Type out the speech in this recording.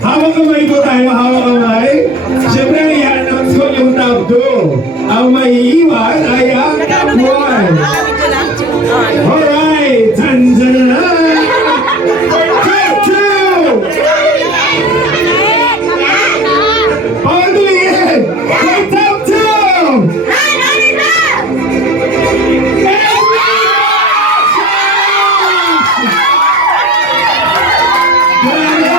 Hawak kamay po tayo, hawak kamay. Siyempre, ang i-announce ko yung top 2. Ang maiiwan ay ang top 1. Alright! Tanzanana! Top 2! Pagduliin! May top 2! Grabe!